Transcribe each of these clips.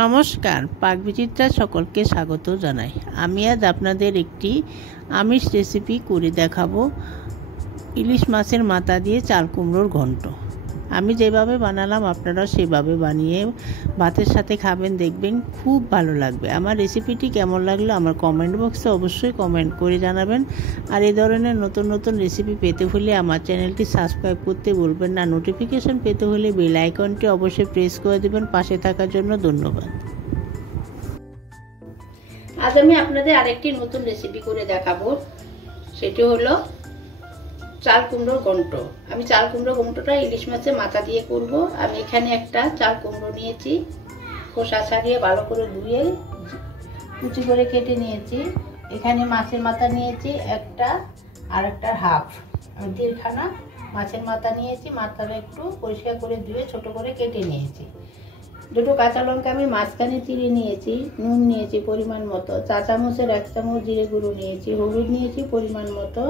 নমস্কার, পাকবিচিত্রা সকলকে স্বাগত জানাই। আমি আজ আপনাদের একটি আমিষ রেসিপি করে দেখাবো, ইলিশ মাছের মাথা দিয়ে চাল কুমড়োর ঘন্ট। আমি যেভাবে বানালাম আপনারা সেভাবে বানিয়ে ভাতের সাথে খাবেন, দেখবেন খুব ভালো লাগবে। আমার রেসিপিটি কেমন লাগলো আমার কমেন্ট বক্সে অবশ্যই কমেন্ট করে জানাবেন। আর এই ধরনের নতুন নতুন রেসিপি পেতে হলে আমার চ্যানেলটি সাবস্ক্রাইব করতে বলবেন না। নোটিফিকেশন পেতে হলে বেল আইকনটি অবশ্যই প্রেস করে দেবেন। পাশে থাকার জন্য ধন্যবাদ। আজ আমি আপনাদের আরেকটি নতুন রেসিপি করে দেখাবো, সেটি হলো চাল কুমড়োর ঘন্ট। আমি চাল কুমড়োর ঘন্টটা ইলিশ মাছের মাথা দিয়ে করব। আমি এখানে একটা চাল কুমড়ো নিয়েছি, খোসা ছাড়িয়ে ভালো করে ধুয়ে কুচি করে কেটে নিয়েছি। এখানে মাছের মাথা নিয়েছি একটা, আর একটা হাফ। আমি দেড়খানা মাছের মাথা নিয়েছি, মাথাটা একটু পরিষ্কার করে ধুয়ে ছোট করে কেটে নিয়েছি। দুটো কাঁচা লঙ্কা আমি মাঝখানে চিড়ে নিয়েছি। নুন নিয়েছি পরিমাণ মতো, চা চামচের 1 চামচ জিরে গুঁড়ো নিয়েছি, হলুদ নিয়েছি পরিমাণ মতো,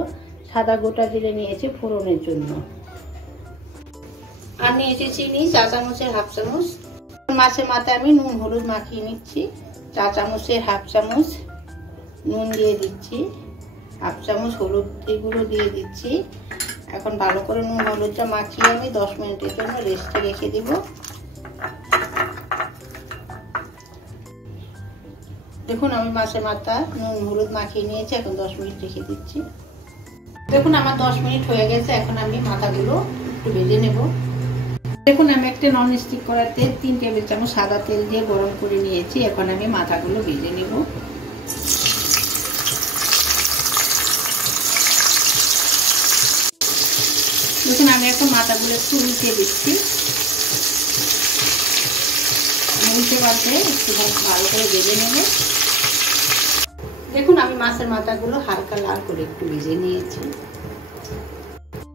সাদা গোটা জিরে নিয়েছি ফোড়নের জন্য, আর নিয়েছি চিনি চা চামচের হাফ চামচ। মাছের মাথায় আমি নুন হলুদ মাখিয়ে নিচ্ছি। চা চামচের হাফ চামচ নুন দিয়ে দিচ্ছি, হাফ চামচ হলুদ গুঁড়ো দিয়ে দিচ্ছি। এখন ভালো করে নুন হলুদটা মাখিয়ে আমি 10 মিনিটের জন্য রেস্টে রেখে দিব। দেখুন আমি মাছের মাথা নুন হলুদ মাখিয়ে নিয়েছি, এখন 10 মিনিট রেখে দিচ্ছি। দেখুন আমার 10 মিনিট হয়ে গেছে। এখন আমি মাথাগুলো একটু ভেজে নেব। দেখুন আমি একটা ননস্টিক কড়াইতে 3 টেবিল চামচ সাদা তেল দিয়ে গরম করে নিয়েছি। এখন আমি মাথাগুলো ভেজে নেব। দেখুন আমি এখন মাথাগুলো একটু উল্টে দিচ্ছি। উল্টে পাল্টে একটু ভালো করে ভেজে নেব। দেখুন আমি মাছের মাথাগুলো হালকা লাল করে একটু ভেজে নিয়েছি।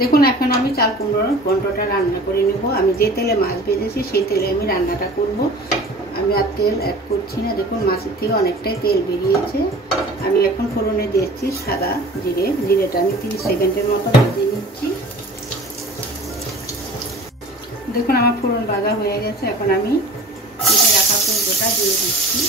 দেখুন এখন আমি চাল কুমড়োর ঘন্টটা রান্না করে নেব। আমি যে তেলে মাছ ভেজেছি সেই তেলে আমি রান্নাটা করব। আমি আর তেল অ্যাড করছি না। দেখুন মাছের থেকে অনেকটাই তেল বেরিয়েছে। আমি এখন ফোড়নে দিয়েছি সাদা জিরে। জিরেটা আমি 30 সেকেন্ডের মতো ভেজে নিচ্ছি। দেখুন আমার ফোড়ন ভাজা হয়ে গেছে। এখন আমি কেটে রাখা কুমড়োটা দিয়ে দিচ্ছি।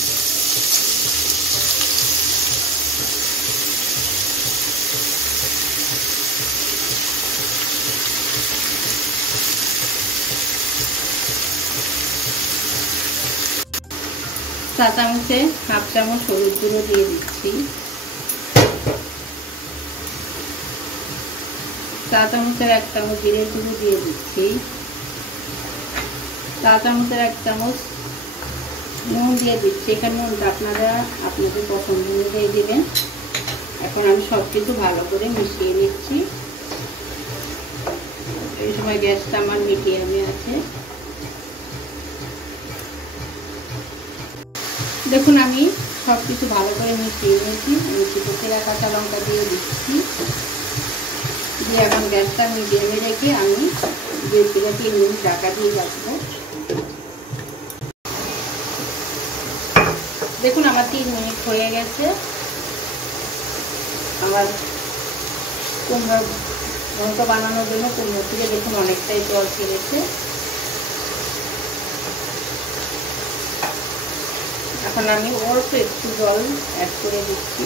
চা চামচে হাফ চামচ হলুদ গুঁড়ো দিয়ে দিচ্ছি। চা চামচের 1 চামচ জিরে গুঁড়ো দিয়ে দিচ্ছি। চা চামচের 1 চামচ নুন দিয়ে দিচ্ছি। এখানে নুনটা আপনারা আপনাদের পছন্দ অনুযায়ী দেবেন। এখন আমি সব কিছু ভালো করে মিশিয়ে নিচ্ছি। এই সময় গ্যাসটা আমার মিডিয়ামে আছে। দেখুন আমি সব কিছু ভালো করে মিশিয়ে নিয়েছি। কেটে কাঁচা লঙ্কা দিয়ে দিচ্ছি। দিয়ে এখন গ্যাসটা মিডিয়ামে রেখে আমি 2 থেকে 3 মিনিট ঢাকা দিয়ে রাখবো। দেখুন আমার 3 মিনিট হয়ে গেছে। আমার কুমড়োর ঘন্ট বানানোর জন্য কুমড়ো থেকে দেখুন অনেকটাই জল ছেড়েছে। এখন আমি অল্প একটু জল অ্যাড করে দিচ্ছি।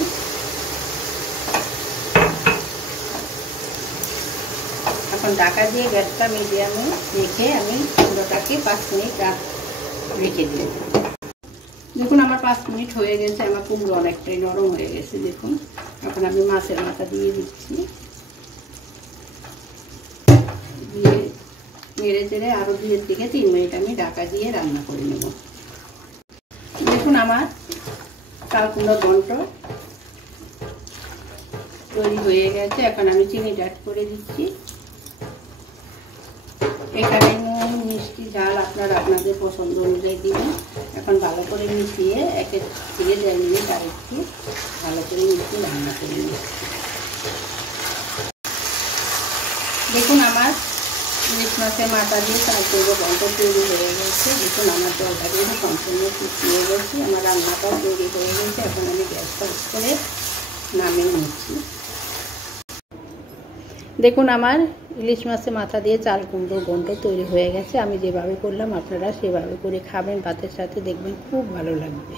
এখন ঢাকা দিয়ে গ্যাসটা মিডিয়ামে রেখে আমি কুমড়োটাকে 5 মিনিট রেখে দিই। দেখুন আমার 5 মিনিট হয়ে গেছে। আমার কুমড়ো অনেকটাই নরম হয়ে গেছে। দেখুন এখন আমি মাছের মাথা দিয়ে দিচ্ছি। দিয়ে নেড়ে চেড়ে আরও 2 থেকে 3 মিনিট আমি ঢাকা দিয়ে রান্না করে নেব। দেখুন আমার চাল কুমড়োর ঘন্ট তৈরি হয়ে গেছে। এখন আমি চিনিটা অ্যাড করে দিচ্ছি। এখানে নুন মিষ্টি ঝাল আপনারা আপনাদের পছন্দ অনুযায়ী দিবেন। এখন ভালো করে মিশিয়ে 1 থেকে 1.5 মিনিট আর একটু ভালো করে মিশিয়ে রান্না করে নিই। দেখুন আমার ইলিশ মাছের মাথা দিয়ে চাল কুমড়ো ঘন্ট তৈরি হয়ে গেছে। দেখুন আমার জলটা কিন্তু সম্পূর্ণ শুকিয়ে গেছে। আমার রান্নাটাও তৈরি হয়ে গেছে। এখন আমি গ্যাসটা অফ করে নামিয়ে নিচ্ছি। দেখুন আমার ইলিশ মাছের মাথা দিয়ে চাল কুমড়োর ঘন্ট তৈরি হয়ে গেছে। আমি যেভাবে করলাম আপনারা সেভাবে করে খাবেন ভাতের সাথে, দেখবেন খুব ভালো লাগবে।